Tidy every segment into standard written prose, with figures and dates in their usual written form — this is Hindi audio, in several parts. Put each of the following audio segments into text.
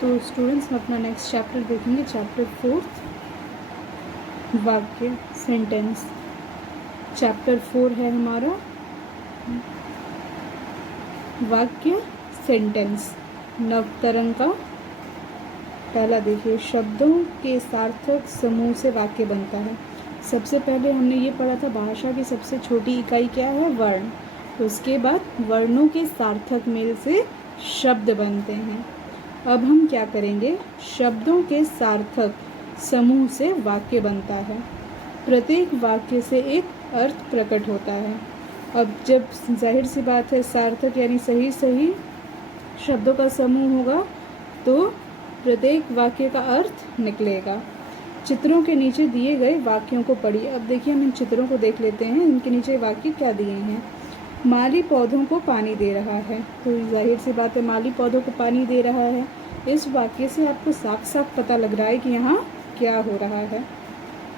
तो स्टूडेंट्स हम अपना नेक्स्ट चैप्टर देखेंगे, चैप्टर 4 वाक्य सेंटेंस। चैप्टर 4 है हमारा वाक्य सेंटेंस। नवतरंग का पहला देखिए, शब्दों के सार्थक समूह से वाक्य बनता है। सबसे पहले हमने ये पढ़ा था भाषा की सबसे छोटी इकाई क्या है, वर्ण। उसके बाद वर्णों के सार्थक मेल से शब्द बनते हैं। अब हम क्या करेंगे, शब्दों के सार्थक समूह से वाक्य बनता है। प्रत्येक वाक्य से एक अर्थ प्रकट होता है। अब जब जाहिर सी बात है सार्थक यानी सही सही शब्दों का समूह होगा तो प्रत्येक वाक्य का अर्थ निकलेगा। चित्रों के नीचे दिए गए वाक्यों को पढ़िए। अब देखिए हम इन चित्रों को देख लेते हैं, इनके नीचे वाक्य क्या दिए हैं। माली पौधों को पानी दे रहा है, तो जाहिर सी बात है माली पौधों को पानी दे रहा है। इस वाक्य से आपको साफ साफ पता लग रहा है कि यहाँ क्या हो रहा है।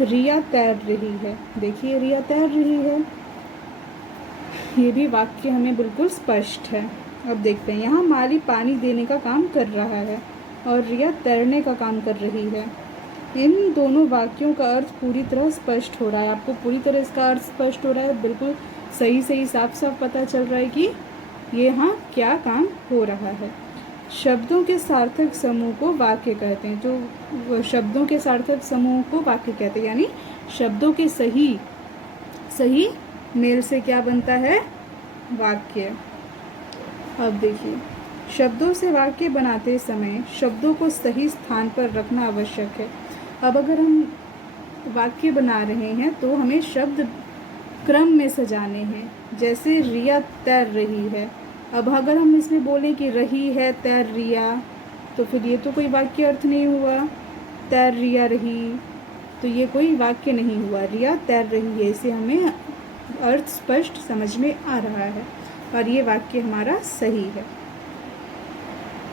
रिया तैर रही है, देखिए रिया तैर रही है, ये भी वाक्य हमें बिल्कुल स्पष्ट है। अब देखते हैं, यहाँ माली पानी देने का काम कर रहा है और रिया तैरने का काम कर रही है। इन दोनों वाक्यों का अर्थ पूरी तरह स्पष्ट हो रहा है, आपको पूरी तरह इसका अर्थ स्पष्ट हो रहा है, बिल्कुल सही सही साफ साफ पता चल रहा है कि ये यहाँ क्या काम हो रहा है। शब्दों के सार्थक समूह को वाक्य कहते हैं। जो शब्दों के सार्थक समूह को वाक्य कहते हैं, यानी शब्दों के सही सही मेल से क्या बनता है, वाक्य। अब देखिए, शब्दों से वाक्य बनाते समय शब्दों को सही स्थान पर रखना आवश्यक है। अब अगर हम वाक्य बना रहे हैं तो हमें शब्द क्रम में सजाने हैं। जैसे रिया तैर रही है, अब अगर हम इसमें बोलें कि रही है तैर रिया, तो फिर ये तो कोई वाक्य अर्थ नहीं हुआ। तैर रिया रही, तो ये कोई वाक्य नहीं हुआ। रिया तैर रही है, इसे हमें अर्थ स्पष्ट समझ में आ रहा है और ये वाक्य हमारा सही है।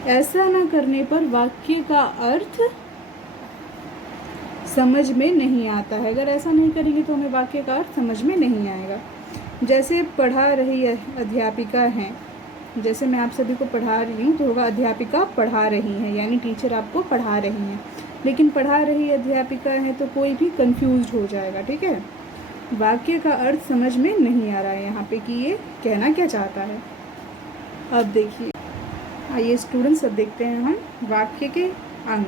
ऐसा न करने पर वाक्य का अर्थ समझ में नहीं आता है। अगर ऐसा नहीं करेंगे तो हमें वाक्य का अर्थ समझ में नहीं आएगा। जैसे पढ़ा रही अध्यापिका हैं, जैसे मैं आप सभी को पढ़ा रही हूँ तो होगा अध्यापिका पढ़ा रही हैं, यानी टीचर आपको पढ़ा रही हैं। लेकिन पढ़ा रही अध्यापिका है तो कोई भी कंफ्यूज हो जाएगा, ठीक है। वाक्य का अर्थ समझ में नहीं आ रहा है यहाँ पे कि ये कहना क्या चाहता है। अब देखिए, आइए स्टूडेंट्स, अब देखते हैं हम वाक्य के अंग।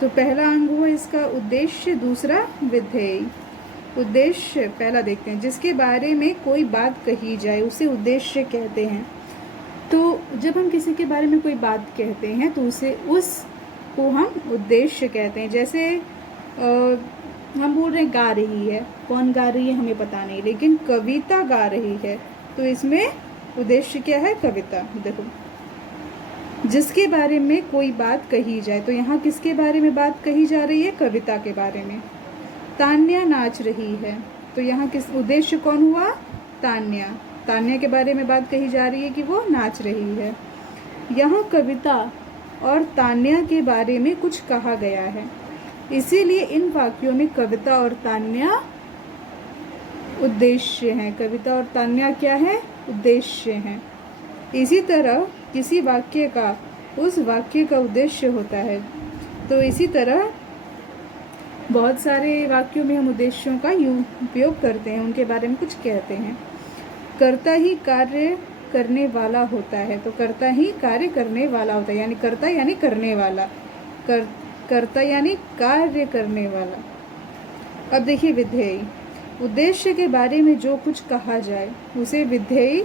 तो पहला अंग हुआ इसका उद्देश्य, दूसरा विधेय। उद्देश्य पहला देखते हैं, जिसके बारे में कोई बात कही जाए उसे उद्देश्य कहते हैं। तो जब हम किसी के बारे में कोई बात कहते हैं तो उसको हम उद्देश्य कहते हैं। जैसे हम बोल रहे हैं गा रही है, कौन गा रही है हमें पता नहीं, लेकिन कविता गा रही है, तो इसमें उद्देश्य क्या है, कविता। देखो, जिसके बारे में कोई बात कही जाए, तो यहाँ किसके बारे में बात कही जा रही है, कविता के बारे में। तान्या नाच रही है, तो यहाँ किस उद्देश्य कौन हुआ, तान्या। तान्या के बारे में बात कही जा रही है कि वो नाच रही है। यहाँ कविता और तान्या के बारे में कुछ कहा गया है, इसीलिए इन वाक्यों में कविता और तान्या उद्देश्य हैं। कविता और तान्या क्या है, उद्देश्य हैं। इसी तरह किसी वाक्य का उस वाक्य का उद्देश्य होता है। तो इसी तरह बहुत सारे वाक्यों में हम उद्देश्यों का उपयोग करते हैं, उनके बारे में कुछ कहते हैं। कर्ता ही कार्य करने वाला होता है, तो कर्ता ही कार्य करने वाला होता है, यानी कर्ता यानी करने वाला, कर्ता यानी कार्य करने वाला। अब देखिए विधेय, उद्देश्य के बारे में जो कुछ कहा जाए उसे विधेय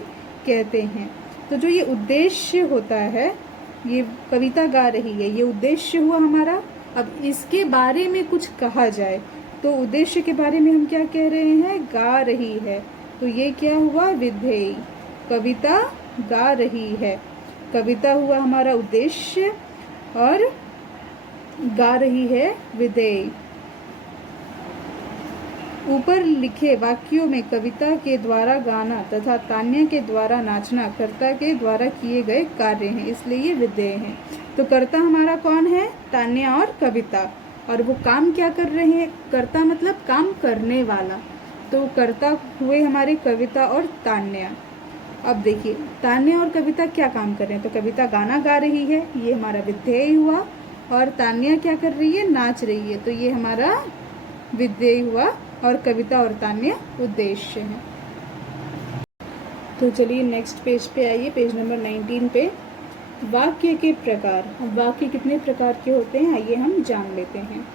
कहते हैं। तो जो ये उद्देश्य होता है, ये कविता गा रही है, ये उद्देश्य हुआ हमारा। अब इसके बारे में कुछ कहा जाए तो उद्देश्य के बारे में हम क्या कह रहे हैं, गा रही है, तो ये क्या हुआ, विधेय। कविता गा रही है, कविता हुआ हमारा उद्देश्य और गा रही है विधेय। ऊपर लिखे वाक्यों में कविता के द्वारा गाना तथा तान्या के द्वारा नाचना कर्ता के द्वारा किए गए कार्य हैं, इसलिए ये विधेय हैं। तो कर्ता हमारा कौन है, तान्या और कविता, और वो काम क्या कर रहे हैं, कर्ता मतलब काम करने वाला, तो कर्ता हुए हमारे कविता और तान्या। अब देखिए तान्या और कविता क्या काम कर रहे हैं, तो कविता गाना गा रही है, ये हमारा विधेय हुआ, और तान्या क्या कर रही है, नाच रही है, तो ये हमारा विधेय हुआ, और कविता और तान्या उद्देश्य है। तो चलिए नेक्स्ट पेज पे आइए, पेज नंबर 19 पे। वाक्य के प्रकार। वाक्य कितने प्रकार के होते हैं आइए हम जान लेते हैं।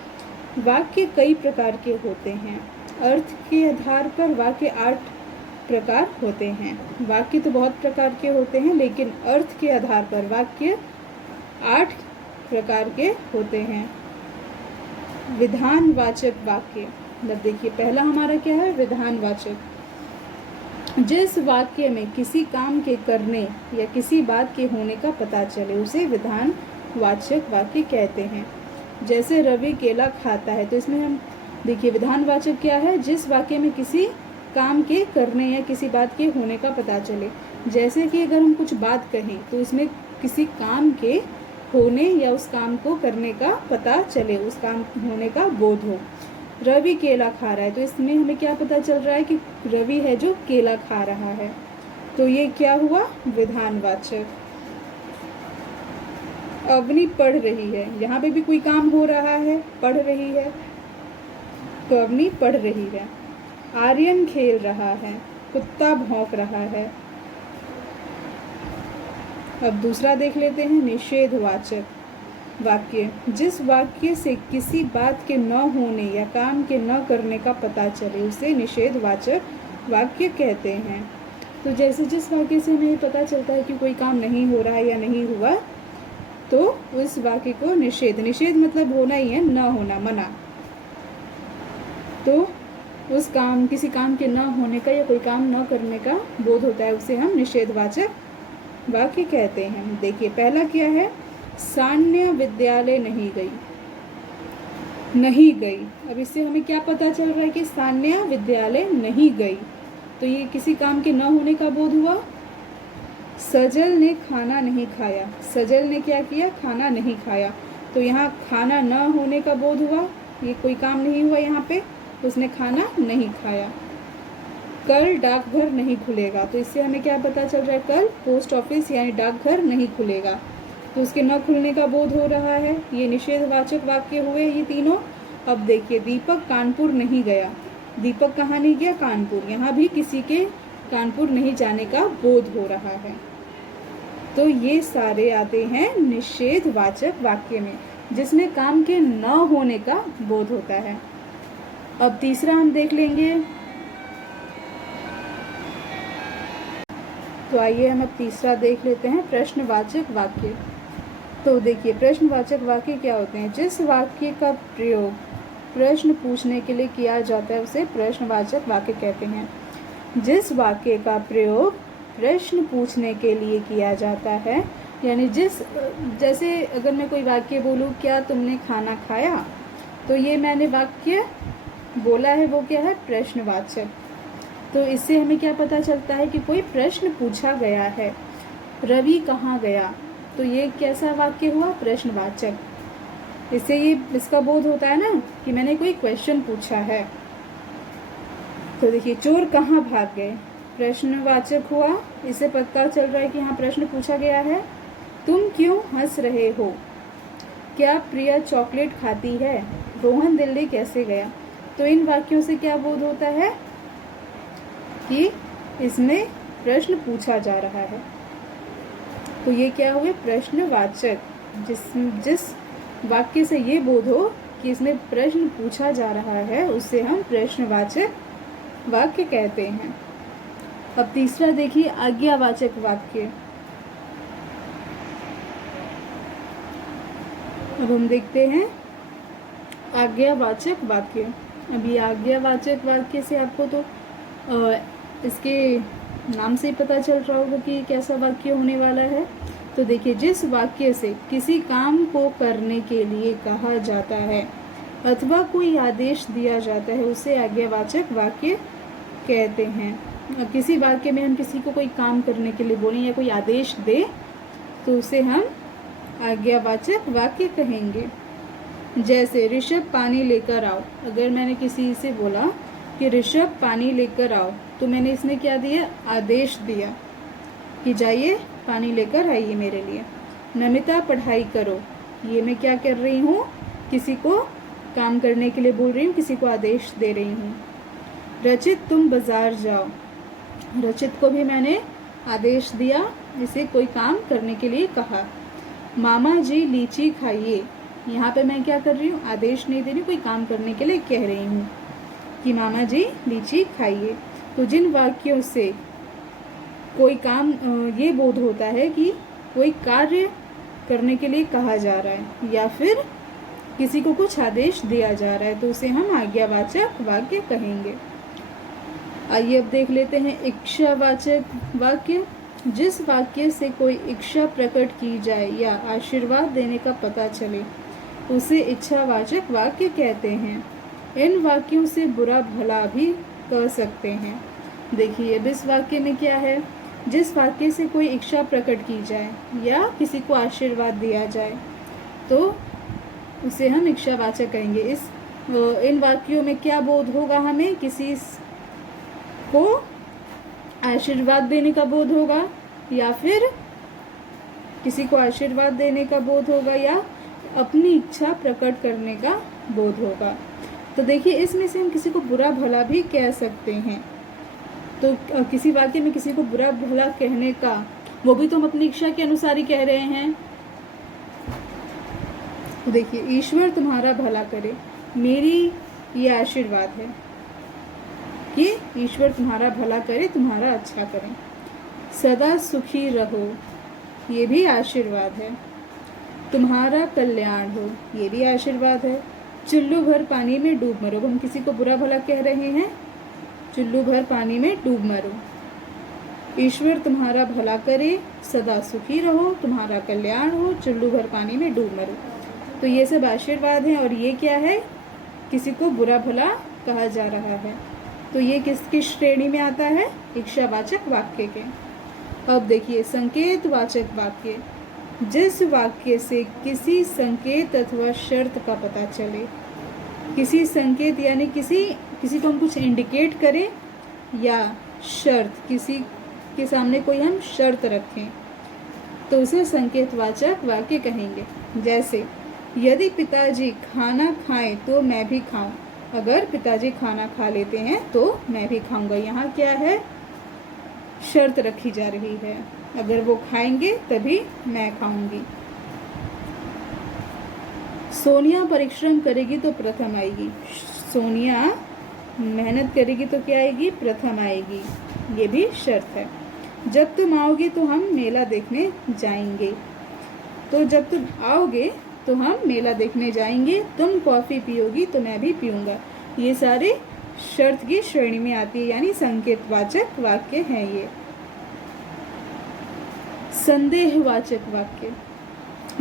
वाक्य कई प्रकार के होते हैं। अर्थ के आधार पर वाक्य 8 प्रकार होते हैं। वाक्य तो बहुत प्रकार के होते हैं, लेकिन अर्थ के आधार पर वाक्य 8 प्रकार के होते हैं। विधानवाचक वाक्य। मतलब देखिए पहला हमारा क्या है, विधानवाचक। जिस वाक्य में किसी काम के करने या किसी बात के होने का पता चले उसे विधानवाचक वाक्य कहते हैं। जैसे रवि केला खाता है, तो इसमें हम देखिए विधानवाचक क्या है, जिस वाक्य में किसी काम के करने या किसी बात के होने का पता चले। जैसे कि अगर हम कुछ बात कहें तो इसमें किसी काम के होने या उस काम को करने का पता चले, उस काम होने का बोध हो। रवि केला खा रहा है, तो इसमें हमें क्या पता चल रहा है कि रवि है जो केला खा रहा है, तो ये क्या हुआ, विधानवाचक। अवनी पढ़ रही है, यहाँ पे भी कोई काम हो रहा है, पढ़ रही है, तो अवनी पढ़ रही है। आर्यन खेल रहा है, कुत्ता भौंक रहा है। अब दूसरा देख लेते हैं, निषेधवाचक वाक्य। जिस वाक्य से किसी बात के न होने या काम के न करने का पता चले उसे निषेधवाचक वाक्य कहते हैं। तो जैसे जिस वाक्य से हमें पता चलता है कि कोई काम नहीं हो रहा है या नहीं हुआ, तो उस वाक्य को निषेध, निषेध मतलब होना ही है, न होना, मना। तो उस काम, किसी काम के न होने का या कोई काम न करने का बोध होता है, उसे हम निषेधवाचक वाक्य कहते हैं। देखिए पहला क्या है, सान्या विद्यालय नहीं गई, नहीं गई। अब इससे हमें क्या पता चल रहा है कि सान्या विद्यालय नहीं गई, तो ये किसी काम के न होने का बोध हुआ। सजल ने खाना नहीं खाया, सजल ने क्या किया, खाना नहीं खाया, तो यहाँ खाना न होने का बोध हुआ, ये कोई काम नहीं हुआ, यहाँ पे उसने खाना नहीं खाया। कल डाकघर नहीं खुलेगा, तो इससे हमें क्या पता चल रहा है, कल पोस्ट ऑफिस यानी डाकघर नहीं खुलेगा, तो उसके न खुलने का बोध हो रहा है। ये निषेधवाचक वाक्य हुए ये तीनों। अब देखिए दीपक कानपुर नहीं गया, दीपक कहाँ नहीं गया, कानपुर, यहाँ भी किसी के कानपुर नहीं जाने का बोध हो रहा है। तो ये सारे आते हैं निषेधवाचक वाक्य में, जिसमें काम के न होने का बोध होता है। अब तीसरा हम देख लेंगे, तो आइए हम अब तीसरा देख लेते हैं, प्रश्नवाचक वाक्य। तो देखिए प्रश्नवाचक वाक्य क्या होते हैं, जिस वाक्य का प्रयोग प्रश्न पूछने के लिए किया जाता है उसे प्रश्नवाचक वाक्य कहते हैं। जिस वाक्य का प्रयोग प्रश्न पूछने के लिए किया जाता है, यानी जैसे अगर मैं कोई वाक्य बोलूँ, क्या तुमने खाना खाया, तो ये मैंने वाक्य बोला है, वो क्या है, प्रश्नवाचक। तो इससे हमें क्या पता चलता है कि कोई प्रश्न पूछा गया है। रवि कहाँ गया, तो ये कैसा वाक्य हुआ, प्रश्नवाचक। इससे ये इसका बोध होता है ना कि मैंने कोई क्वेश्चन पूछा है। तो देखिए चोर कहाँ भाग गए, प्रश्नवाचक हुआ, इससे पता चल रहा है कि यहाँ प्रश्न पूछा गया है। तुम क्यों हंस रहे हो, क्या प्रिया चॉकलेट खाती है, रोहन दिल्ली कैसे गया। तो इन वाक्यों से क्या बोध होता है कि इसमें प्रश्न पूछा जा रहा है, तो ये क्या हुए, प्रश्नवाचक। जिस वाक्य से ये बोध हो कि इसमें प्रश्न पूछा जा रहा है उसे हम प्रश्नवाचक वाक्य कहते हैं। अब तीसरा देखिए, आज्ञावाचक वाक्य। अब हम देखते हैं आज्ञावाचक वाक्य। अब ये आज्ञावाचक वाक्य से आपको तो इसके नाम से ही पता चल रहा होगा कि कैसा वाक्य होने वाला है। तो देखिए जिस वाक्य से किसी काम को करने के लिए कहा जाता है अथवा कोई आदेश दिया जाता है उसे आज्ञावाचक वाक्य कहते हैं। किसी वाक्य में हम किसी को कोई काम करने के लिए बोलें या कोई आदेश दे तो उसे हम आज्ञावाचक वाक्य कहेंगे। जैसे ऋषभ पानी लेकर आओ, अगर मैंने किसी से बोला कि ऋषभ पानी लेकर आओ, तो मैंने इसमें क्या दिया, आदेश दिया। कि जाइए पानी लेकर आइए मेरे लिए। नमिता पढ़ाई करो, ये मैं क्या कर रही हूँ, किसी को काम करने के लिए बोल रही हूँ, किसी को आदेश दे रही हूँ। रचित तुम बाजार जाओ, रचित को भी मैंने आदेश दिया, इसे कोई काम करने के लिए कहा। मामा जी लीची खाइए, यहाँ पे मैं क्या कर रही हूँ, आदेश नहीं दे रही, कोई काम करने के लिए कह रही हूँ कि मामा जी लीची खाइए। तो जिन वाक्यों से कोई काम ये बोध होता है कि कोई कार्य करने के लिए कहा जा रहा है या फिर किसी को कुछ आदेश दिया जा रहा है, तो उसे हम आज्ञावाचक वाक्य कहेंगे। आइए अब देख लेते हैं इच्छावाचक वाक्य। जिस वाक्य से कोई इच्छा प्रकट की जाए या आशीर्वाद देने का पता चले उसे इच्छावाचक वाक्य कहते हैं। इन वाक्यों से बुरा भला भी कह सकते हैं। देखिए अब इस वाक्य में क्या है, जिस वाक्य से कोई इच्छा प्रकट की जाए या किसी को आशीर्वाद दिया जाए तो उसे हम इच्छावाचक कहेंगे। इन वाक्यों में क्या बोध होगा, हमें किसी को आशीर्वाद देने का बोध होगा या फिर किसी को आशीर्वाद देने का बोध होगा या अपनी इच्छा प्रकट करने का बोध होगा। तो देखिए इसमें से हम किसी को बुरा भला भी कह सकते हैं। तो किसी वाक्य में किसी को बुरा भला कहने का, वो भी तो हम अपनी इच्छा के अनुसार ही कह रहे हैं। तो देखिए ईश्वर तुम्हारा भला करे, मेरी ये आशीर्वाद है कि ईश्वर तुम्हारा भला करे, तुम्हारा अच्छा करे। सदा सुखी रहो, ये भी आशीर्वाद है। तुम्हारा कल्याण हो, ये भी आशीर्वाद है। चुल्लू भर पानी में डूब मरो, हम किसी को बुरा भला कह रहे हैं, चुल्लू भर पानी में डूब मरो। ईश्वर तुम्हारा भला करे, सदा सुखी रहो, तुम्हारा कल्याण हो, चुल्लू भर पानी में डूब मरो। तो ये सब आशीर्वाद हैं और ये क्या है, किसी को बुरा भला कहा जा रहा है। तो ये किसकी श्रेणी में आता है, इच्छावाचक वाक्य के। अब देखिए संकेतवाचक वाक्य, जिस वाक्य से किसी संकेत अथवा शर्त का पता चले। किसी संकेत यानी किसी को हम कुछ इंडिकेट करें या शर्त, किसी के सामने कोई हम शर्त रखें तो उसे संकेतवाचक वाक्य कहेंगे। जैसे यदि पिताजी खाना खाएं तो मैं भी खाऊं, अगर पिताजी खाना खा लेते हैं तो मैं भी खाऊंगा। यहाँ क्या है, शर्त रखी जा रही है, अगर वो खाएंगे तभी मैं खाऊंगी। सोनिया परिश्रम करेगी तो प्रथम आएगी, सोनिया मेहनत करेगी तो क्या आएगी, प्रथम आएगी, ये भी शर्त है। जब तुम आओगे तो हम मेला देखने जाएंगे, तो जब तुम आओगे तो हम मेला देखने जाएंगे। तुम कॉफ़ी पियोगी तो मैं भी पीऊँगा, ये सारे शर्त की श्रेणी में आती है, यानी संकेतवाचक वाक्य हैं ये। संदेहवाचक वाक्य,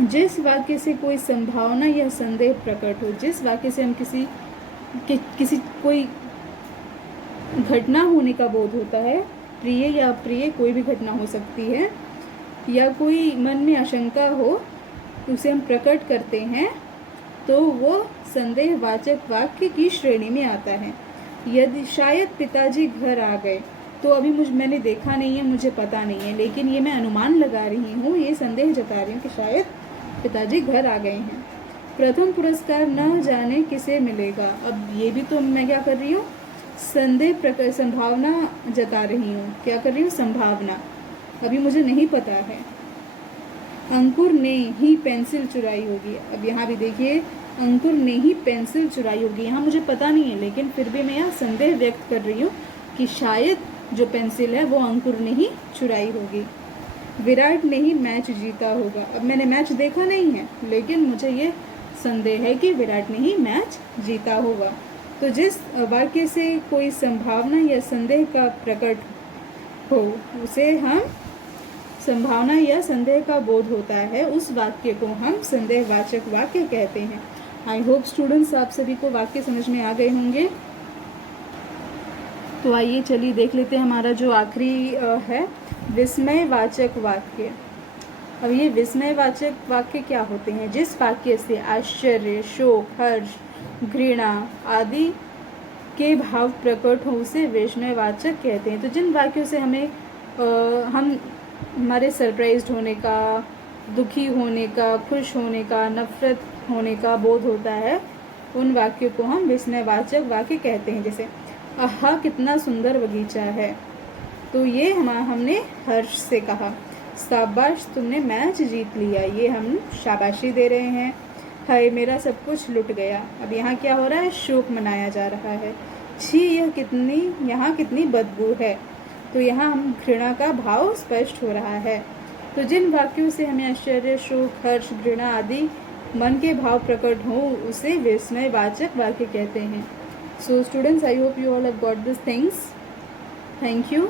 जिस वाक्य से कोई संभावना या संदेह प्रकट हो, जिस वाक्य से हम किसी कोई घटना होने का बोध होता है, प्रिय या अप्रिय कोई भी घटना हो सकती है, या कोई मन में आशंका हो, उसे हम प्रकट करते हैं तो वो संदेहवाचक वाक्य की श्रेणी में आता है। यदि शायद पिताजी घर आ गए, तो अभी मैंने देखा नहीं है, मुझे पता नहीं है, लेकिन ये मैं अनुमान लगा रही हूँ, ये संदेह जता रही हूँ कि शायद पिताजी घर आ गए हैं। प्रथम पुरस्कार न जाने किसे मिलेगा, अब ये भी तो मैं क्या कर रही हूँ, संभावना जता रही हूँ। क्या कर रही हूँ, संभावना, अभी मुझे नहीं पता है। अंकुर ने ही पेंसिल चुराई होगी, अब यहाँ भी देखिए अंकुर ने ही पेंसिल चुराई होगी, यहाँ मुझे पता नहीं है, लेकिन फिर भी मैं यहाँ संदेह व्यक्त कर रही हूँ कि शायद जो पेंसिल है वो अंकुर ने ही चुराई होगी। विराट ने ही मैच जीता होगा, अब मैंने मैच देखा नहीं है, लेकिन मुझे ये संदेह है कि विराट ने ही मैच जीता होगा। तो जिस वाक्य से कोई संभावना या संदेह का प्रकट हो, उसे हम संभावना या संदेह का बोध होता है, उस वाक्य को हम संदेहवाचक वाक्य कहते हैं। आई होप स्टूडेंट्स आप सभी को वाक्य समझ में आ गए होंगे। तो आइए चलिए देख लेते हैं हमारा जो आखिरी है, विस्मयवाचक वाक्य। अब ये विस्मयवाचक वाक्य क्या होते हैं, जिस वाक्य से आश्चर्य, शोक, हर्ष, घृणा आदि के भाव प्रकट हो, उसे विस्मयवाचक कहते हैं। तो जिन वाक्यों से हम हमारे सरप्राइज्ड होने का, दुखी होने का, खुश होने का, नफरत होने का बोध होता है, उन वाक्यों को हम विस्मयवाचक वाक्य कहते हैं। जैसे आहा कितना सुंदर बगीचा है, तो ये हमने हर्ष से कहा। शाबाश तुमने मैच जीत लिया, ये हम शाबाशी दे रहे हैं। हाय मेरा सब कुछ लुट गया, अब यहाँ क्या हो रहा है, शोक मनाया जा रहा है। छी यहाँ कितनी बदबू है, तो यहाँ हम घृणा का भाव स्पष्ट हो रहा है। तो जिन वाक्यों से हमें आश्चर्य, शोक, हर्ष, घृणा आदि मन के भाव प्रकट हो, उसे विस्मयवाचक वाक्य कहते हैं। So students, I hope you all have got this things. Thank you.